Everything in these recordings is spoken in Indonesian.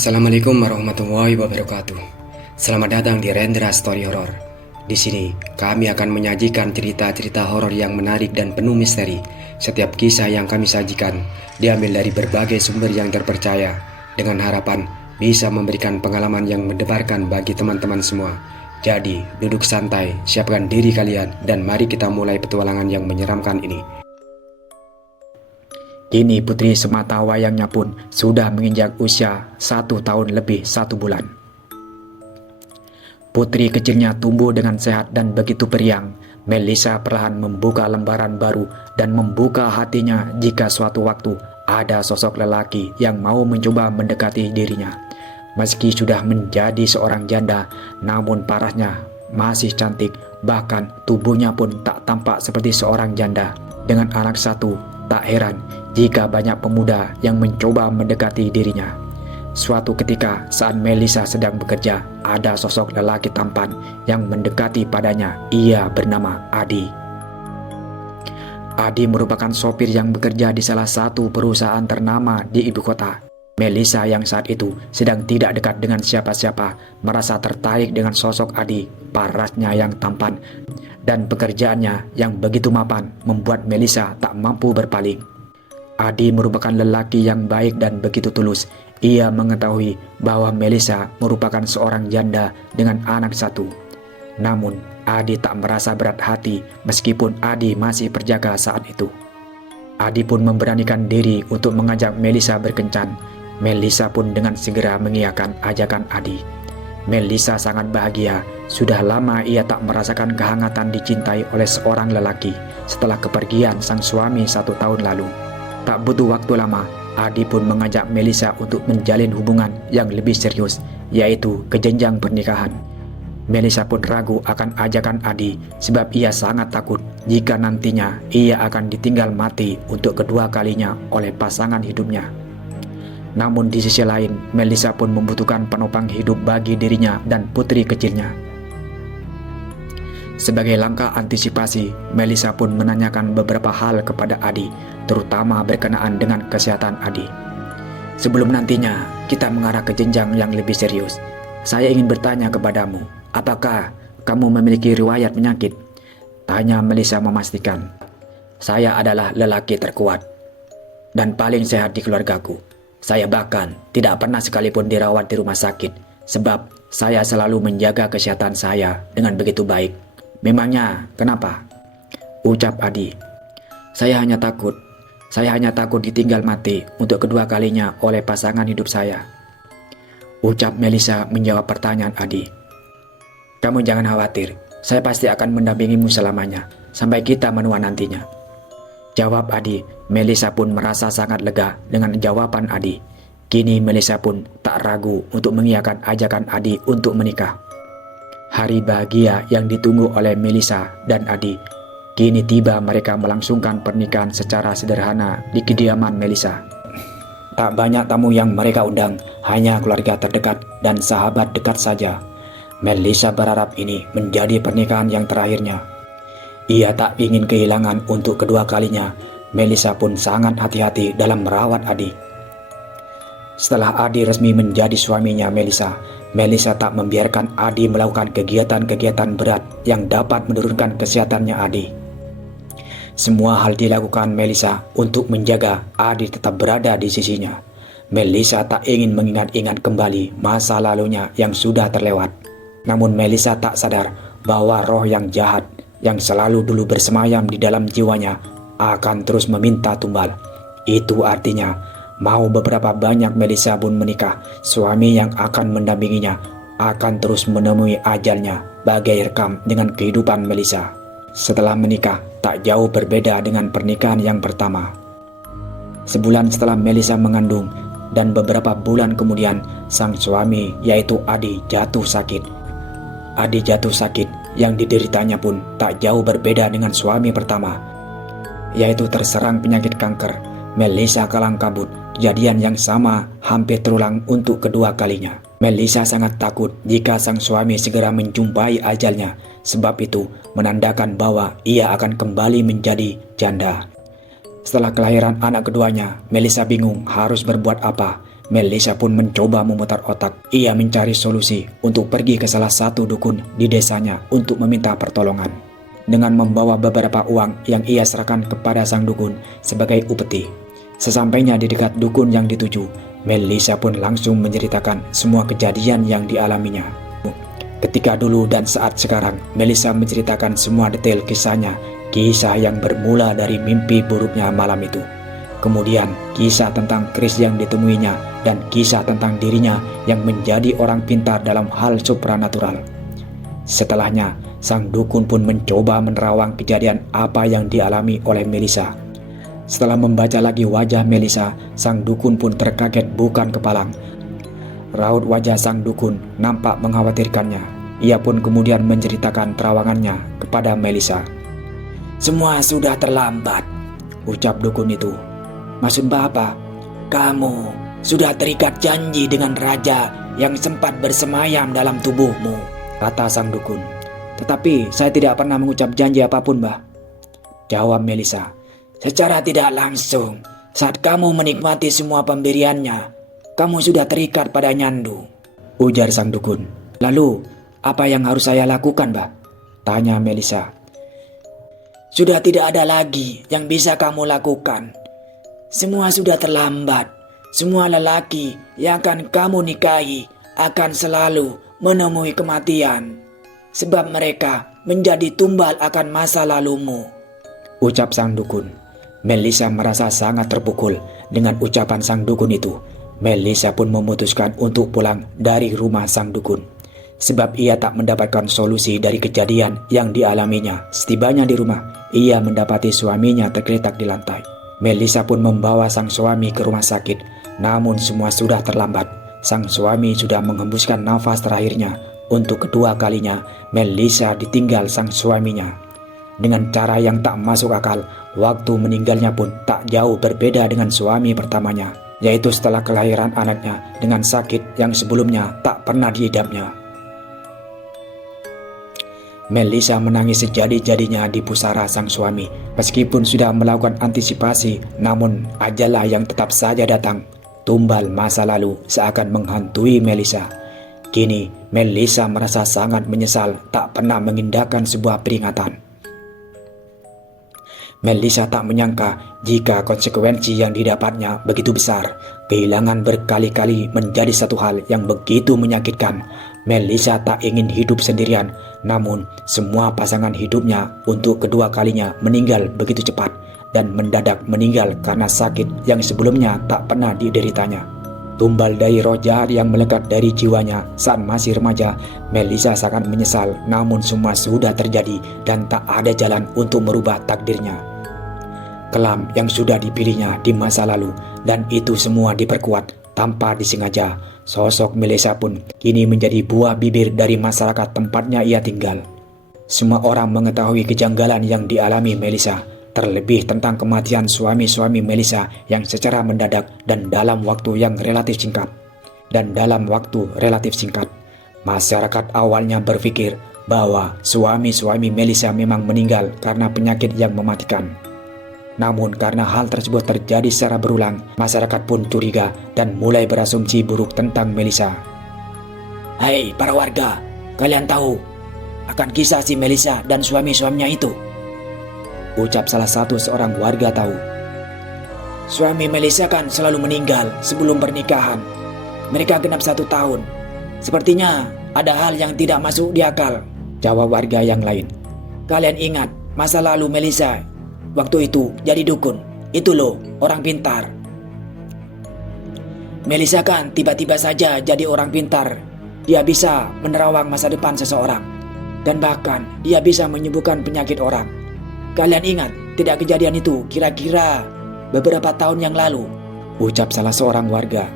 Assalamualaikum warahmatullahi wabarakatuh. Selamat datang di Rendra Story Horror. Di sini kami akan menyajikan cerita-cerita horor yang menarik dan penuh misteri. Setiap kisah yang kami sajikan diambil dari berbagai sumber yang terpercaya, dengan harapan bisa memberikan pengalaman yang mendebarkan bagi teman-teman semua. Jadi duduk santai, siapkan diri kalian, dan mari kita mulai petualangan yang menyeramkan ini. Kini putri semata wayangnya pun sudah menginjak usia 1 tahun lebih 1 bulan. Putri kecilnya tumbuh dengan sehat dan begitu periang. Melissa perlahan membuka lembaran baru dan membuka hatinya jika suatu waktu ada sosok lelaki yang mau mencoba mendekati dirinya. Meski sudah menjadi seorang janda, namun parasnya masih cantik, bahkan tubuhnya pun tak tampak seperti seorang janda. Dengan anak satu, tak heran jika banyak pemuda yang mencoba mendekati dirinya. Suatu ketika saat Melissa sedang bekerja, ada sosok lelaki tampan yang mendekati padanya. Ia bernama Adi. Adi merupakan sopir yang bekerja di salah satu perusahaan ternama di ibu kota. Melissa yang saat itu sedang tidak dekat dengan siapa-siapa merasa tertarik dengan sosok Adi. Parasnya yang tampan dan pekerjaannya yang begitu mapan membuat Melissa tak mampu berpaling. Adi merupakan lelaki yang baik dan begitu tulus. Ia mengetahui bahwa Melissa merupakan seorang janda dengan anak satu. Namun Adi tak merasa berat hati meskipun Adi masih berjaga saat itu. Adi pun memberanikan diri untuk mengajak Melissa berkencan. Melissa pun dengan segera mengiyakan ajakan Adi. Melissa sangat bahagia. Sudah lama ia tak merasakan kehangatan dicintai oleh seorang lelaki setelah kepergian sang suami 1 tahun lalu. Tak butuh waktu lama, Adi pun mengajak Melissa untuk menjalin hubungan yang lebih serius, yaitu ke jenjang pernikahan. Melissa pun ragu akan ajakan Adi sebab ia sangat takut jika nantinya ia akan ditinggal mati untuk kedua kalinya oleh pasangan hidupnya. Namun di sisi lain, Melissa pun membutuhkan penopang hidup bagi dirinya dan putri kecilnya. Sebagai langkah antisipasi, Melissa pun menanyakan beberapa hal kepada Adi, terutama berkenaan dengan kesehatan Adi. Sebelum nantinya kita mengarah ke jenjang yang lebih serius, saya ingin bertanya kepadamu, apakah kamu memiliki riwayat penyakit? Tanya Melissa memastikan. Saya adalah lelaki terkuat dan paling sehat di keluargaku. Saya bahkan tidak pernah sekalipun dirawat di rumah sakit, sebab saya selalu menjaga kesehatan saya dengan begitu baik. Memangnya kenapa? Ucap Adi. Saya hanya takut ditinggal mati untuk kedua kalinya oleh pasangan hidup saya. Ucap Melissa menjawab pertanyaan Adi. Kamu jangan khawatir, saya pasti akan mendampingimu selamanya, sampai kita menua nantinya. Jawab Adi. Melissa pun merasa sangat lega dengan jawaban Adi. Kini Melissa pun tak ragu untuk mengiyakan ajakan Adi untuk menikah. Hari bahagia yang ditunggu oleh Melissa dan Adi. Kini tiba, mereka melangsungkan pernikahan secara sederhana di kediaman Melissa. Tak banyak tamu yang mereka undang, hanya keluarga terdekat dan sahabat dekat saja. Melissa berharap ini menjadi pernikahan yang terakhirnya. Ia tak ingin kehilangan untuk kedua kalinya. Melissa pun sangat hati-hati dalam merawat Adi. Setelah Adi resmi menjadi suaminya Melissa tak membiarkan Adi melakukan kegiatan-kegiatan berat yang dapat menurunkan kesehatannya Adi. Semua hal dilakukan Melissa untuk menjaga Adi tetap berada di sisinya. Melissa tak ingin mengingat-ingat kembali masa lalunya yang sudah terlewat. Namun Melissa tak sadar bahwa roh yang jahat yang selalu dulu bersemayam di dalam jiwanya akan terus meminta tumbal. Itu artinya mau beberapa banyak Melissa pun menikah, suami yang akan mendampinginya akan terus menemui ajalnya, bagai rekam dengan kehidupan Melissa. Setelah menikah, tak jauh berbeda dengan pernikahan yang pertama. Sebulan setelah Melissa mengandung dan beberapa bulan kemudian, sang suami yaitu Adi jatuh sakit. Adi jatuh sakit yang dideritanya pun tak jauh berbeda dengan suami pertama, yaitu terserang penyakit kanker. Melissa kalang kabut. Kejadian yang sama hampir terulang untuk kedua kalinya. Melissa sangat takut jika sang suami segera menjumpai ajalnya, sebab itu menandakan bahwa ia akan kembali menjadi janda. Setelah kelahiran anak keduanya, Melissa bingung harus berbuat apa. Melisa pun mencoba memutar otak. Ia mencari solusi untuk pergi ke salah satu dukun di desanya untuk meminta pertolongan. Dengan membawa beberapa uang yang ia serahkan kepada sang dukun sebagai upeti. Sesampainya di dekat dukun yang dituju, Melisa pun langsung menceritakan semua kejadian yang dialaminya. Ketika dulu dan saat sekarang, Melisa menceritakan semua detail kisahnya, kisah yang bermula dari mimpi buruknya malam itu. Kemudian kisah tentang keris yang ditemuinya dan kisah tentang dirinya yang menjadi orang pintar dalam hal supranatural. Setelahnya, sang dukun pun mencoba menerawang kejadian apa yang dialami oleh Melisa. Setelah membaca lagi wajah Melisa, sang dukun pun terkaget bukan kepalang. Raut wajah sang dukun nampak mengkhawatirkannya. Ia pun kemudian menceritakan terawangannya kepada Melisa. "Semua sudah terlambat," ucap dukun itu. "Maksud Bapak, kamu sudah terikat janji dengan raja yang sempat bersemayam dalam tubuhmu," kata sang dukun. "Tetapi saya tidak pernah mengucap janji apapun, Mbah," jawab Melisa. "Secara tidak langsung, saat kamu menikmati semua pemberiannya, kamu sudah terikat pada nyandu," ujar sang dukun. "Lalu, apa yang harus saya lakukan, Mbah?" tanya Melisa. "Sudah tidak ada lagi yang bisa kamu lakukan. Semua sudah terlambat. Semua lelaki yang akan kamu nikahi akan selalu menemui kematian, sebab mereka menjadi tumbal akan masa lalumu," ucap sang dukun. Melisa merasa sangat terpukul dengan ucapan sang dukun itu. Melisa pun memutuskan untuk pulang dari rumah sang dukun, sebab ia tak mendapatkan solusi dari kejadian yang dialaminya. Setibanya di rumah, ia mendapati suaminya tergeletak di lantai. Melisa pun membawa sang suami ke rumah sakit, namun semua sudah terlambat. Sang suami sudah menghembuskan nafas terakhirnya. Untuk kedua kalinya, Melisa ditinggal sang suaminya. Dengan cara yang tak masuk akal, waktu meninggalnya pun tak jauh berbeda dengan suami pertamanya, yaitu setelah kelahiran anaknya dengan sakit yang sebelumnya tak pernah diidapnya. Melisa menangis sejadi-jadinya di pusara sang suami. Meskipun sudah melakukan antisipasi, namun ajallah yang tetap saja datang. Tumbal masa lalu seakan menghantui Melisa. Kini Melisa merasa sangat menyesal tak pernah mengindahkan sebuah peringatan. Melisa tak menyangka jika konsekuensi yang didapatnya begitu besar. Kehilangan berkali-kali menjadi satu hal yang begitu menyakitkan. Melisa tak ingin hidup sendirian, namun semua pasangan hidupnya untuk kedua kalinya meninggal begitu cepat dan mendadak meninggal karena sakit yang sebelumnya tak pernah dideritanya. Tumbal dari roh jahat yang melekat dari jiwanya saat masih remaja, Melisa sangat menyesal, namun semua sudah terjadi dan tak ada jalan untuk merubah takdirnya. Kelam yang sudah dipilihnya di masa lalu, dan itu semua diperkuat tanpa disengaja. Sosok Melisa pun kini menjadi buah bibir dari masyarakat tempatnya ia tinggal. Semua orang mengetahui kejanggalan yang dialami Melisa, terlebih tentang kematian suami-suami Melisa yang secara mendadak dan dalam waktu yang relatif singkat. Masyarakat awalnya berpikir bahwa suami-suami Melisa memang meninggal karena penyakit yang mematikan. Namun karena hal tersebut terjadi secara berulang, masyarakat pun curiga dan mulai berasumsi buruk tentang Melisa. "Hai para warga, kalian tahu akan kisah si Melisa dan suami-suaminya itu?" ucap salah satu seorang warga tahu. "Suami Melisa kan selalu meninggal sebelum pernikahan. Mereka genap 1 tahun. Sepertinya ada hal yang tidak masuk di akal," jawab warga yang lain. "Kalian ingat masa lalu Melisa? Waktu itu jadi dukun. Itu loh, orang pintar. Melisa kan tiba-tiba saja jadi orang pintar. Dia bisa menerawang masa depan seseorang. Dan bahkan dia bisa menyembuhkan penyakit orang. Kalian ingat tidak kejadian itu kira-kira beberapa tahun yang lalu?" ucap salah seorang warga.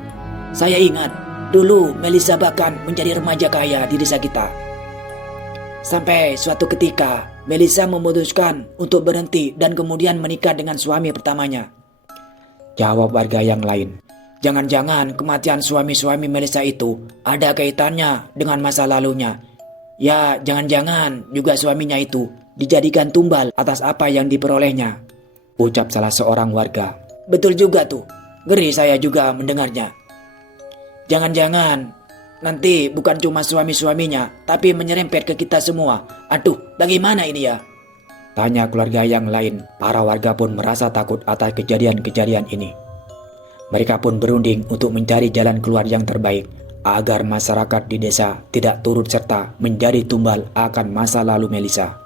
"Saya ingat, dulu Melisa bahkan menjadi remaja kaya di desa kita. Sampai suatu ketika Melisa memutuskan untuk berhenti dan kemudian menikah dengan suami pertamanya," jawab warga yang lain. "Jangan-jangan kematian suami-suami Melisa itu ada kaitannya dengan masa lalunya. Ya, jangan-jangan juga suaminya itu dijadikan tumbal atas apa yang diperolehnya," ucap salah seorang warga. "Betul juga tuh, ngeri saya juga mendengarnya," Jangan-jangan nanti bukan cuma suami-suaminya, tapi menyerempet ke kita semua. Aduh, bagaimana ini ya? Tanya keluarga yang lain. Para warga pun merasa takut atas kejadian-kejadian ini. Mereka pun berunding untuk mencari jalan keluar yang terbaik agar masyarakat di desa tidak turut serta menjadi tumbal akan masa lalu Melisa.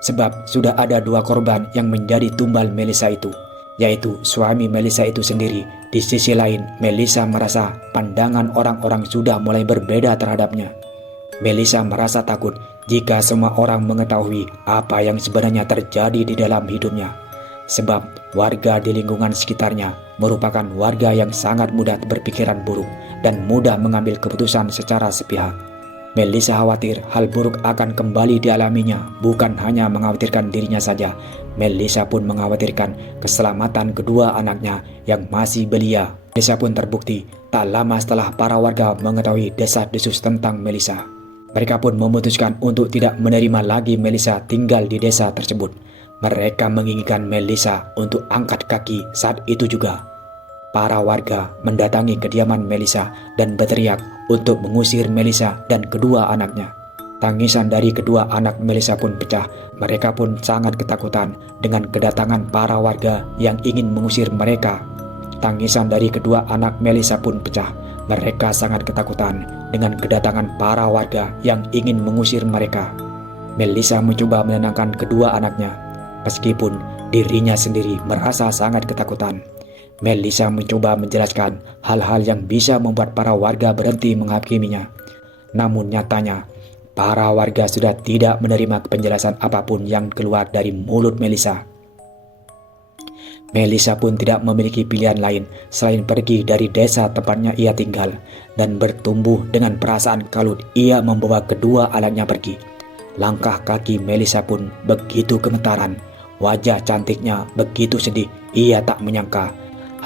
Sebab sudah ada 2 korban yang menjadi tumbal Melisa itu, yaitu suami Melisa itu sendiri. Di sisi lain, Melisa merasa pandangan orang-orang sudah mulai berbeda terhadapnya. Melisa merasa takut jika semua orang mengetahui apa yang sebenarnya terjadi di dalam hidupnya. Sebab warga di lingkungan sekitarnya merupakan warga yang sangat mudah berpikiran buruk dan mudah mengambil keputusan secara sepihak. Melisa khawatir hal buruk akan kembali dialaminya, bukan hanya mengkhawatirkan dirinya saja. Melisa pun mengkhawatirkan keselamatan kedua anaknya yang masih belia. Melisa pun terbukti tak lama setelah para warga mengetahui desas-desus tentang Melisa. Mereka pun memutuskan untuk tidak menerima lagi Melisa tinggal di desa tersebut. Mereka menginginkan Melisa untuk angkat kaki saat itu juga. Para warga mendatangi kediaman Melisa dan berteriak untuk mengusir Melisa dan kedua anaknya. Tangisan dari kedua anak Melisa pun pecah. Mereka pun sangat ketakutan dengan kedatangan para warga yang ingin mengusir mereka. Tangisan dari kedua anak Melisa pun pecah. Mereka sangat ketakutan dengan kedatangan para warga yang ingin mengusir mereka. Melisa mencoba menenangkan kedua anaknya. Meskipun dirinya sendiri merasa sangat ketakutan, Melisa mencoba menjelaskan hal-hal yang bisa membuat para warga berhenti menghakiminya. Namun nyatanya, para warga sudah tidak menerima penjelasan apapun yang keluar dari mulut Melisa. Melisa pun tidak memiliki pilihan lain selain pergi dari desa tempatnya ia tinggal dan bertumbuh dengan perasaan kalut ia membawa kedua anaknya pergi. Langkah kaki Melisa pun begitu gemetaran. Wajah cantiknya begitu sedih. Ia tak menyangka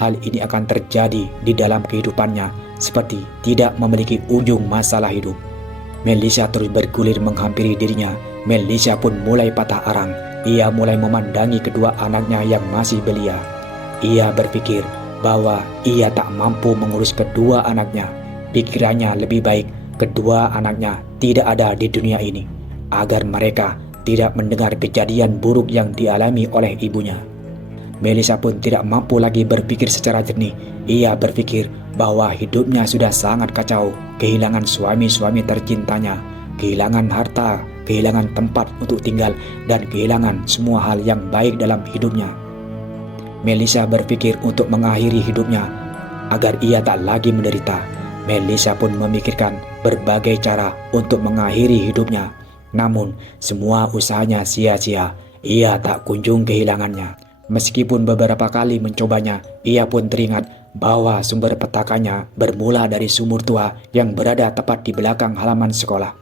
hal ini akan terjadi di dalam kehidupannya, seperti tidak memiliki ujung masalah hidup. Melisa terus bergulir menghampiri dirinya. Melisa pun mulai patah arang. Ia mulai memandangi kedua anaknya yang masih belia. Ia berpikir bahwa ia tak mampu mengurus kedua anaknya. Pikirannya lebih baik kedua anaknya tidak ada di dunia ini, agar mereka tidak mendengar kejadian buruk yang dialami oleh ibunya. Melisa pun tidak mampu lagi berpikir secara jernih. Ia berpikir bahwa hidupnya sudah sangat kacau, kehilangan suami-suami tercintanya, kehilangan harta, kehilangan tempat untuk tinggal, dan kehilangan semua hal yang baik dalam hidupnya. Melisa berpikir untuk mengakhiri hidupnya agar ia tak lagi menderita. Melisa pun memikirkan berbagai cara untuk mengakhiri hidupnya. Namun semua usahanya sia-sia. Ia tak kunjung kehilangannya. Meskipun beberapa kali mencobanya, ia pun teringat bahwa sumber petakannya bermula dari sumur tua yang berada tepat di belakang halaman sekolah.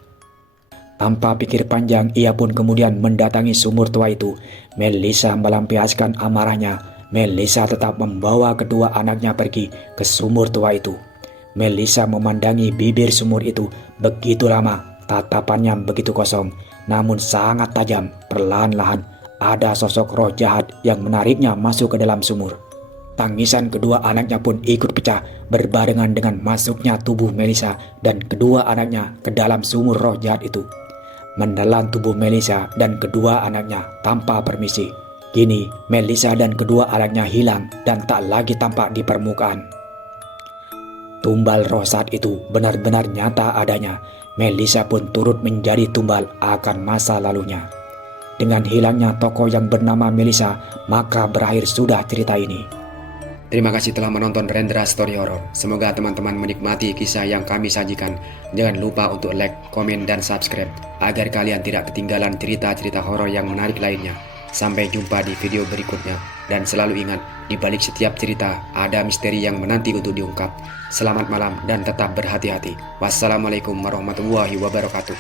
Tanpa pikir panjang, ia pun kemudian mendatangi sumur tua itu. Melisa melampiaskan amarahnya. Melisa tetap membawa kedua anaknya pergi ke sumur tua itu. Melisa memandangi bibir sumur itu begitu lama. Tatapannya begitu kosong, namun sangat tajam. Perlahan-lahan ada sosok roh jahat yang menariknya masuk ke dalam sumur. Tangisan kedua anaknya pun ikut pecah berbarengan dengan masuknya tubuh Melisa dan kedua anaknya ke dalam sumur roh jahat itu, menelan tubuh Melisa dan kedua anaknya tanpa permisi. Kini Melisa dan kedua anaknya hilang dan tak lagi tampak di permukaan. Tumbal roh saat itu benar-benar nyata adanya. Melisa pun turut menjadi tumbal akan masa lalunya. Dengan hilangnya tokoh yang bernama Melisa, maka berakhir sudah cerita ini. Terima kasih telah menonton Rendra Story Horror. Semoga teman-teman menikmati kisah yang kami sajikan. Jangan lupa untuk like, komen, dan subscribe agar kalian tidak ketinggalan cerita-cerita horor yang menarik lainnya. Sampai jumpa di video berikutnya. Dan selalu ingat, di balik setiap cerita ada misteri yang menanti untuk diungkap. Selamat malam dan tetap berhati-hati. Wassalamualaikum warahmatullahi wabarakatuh.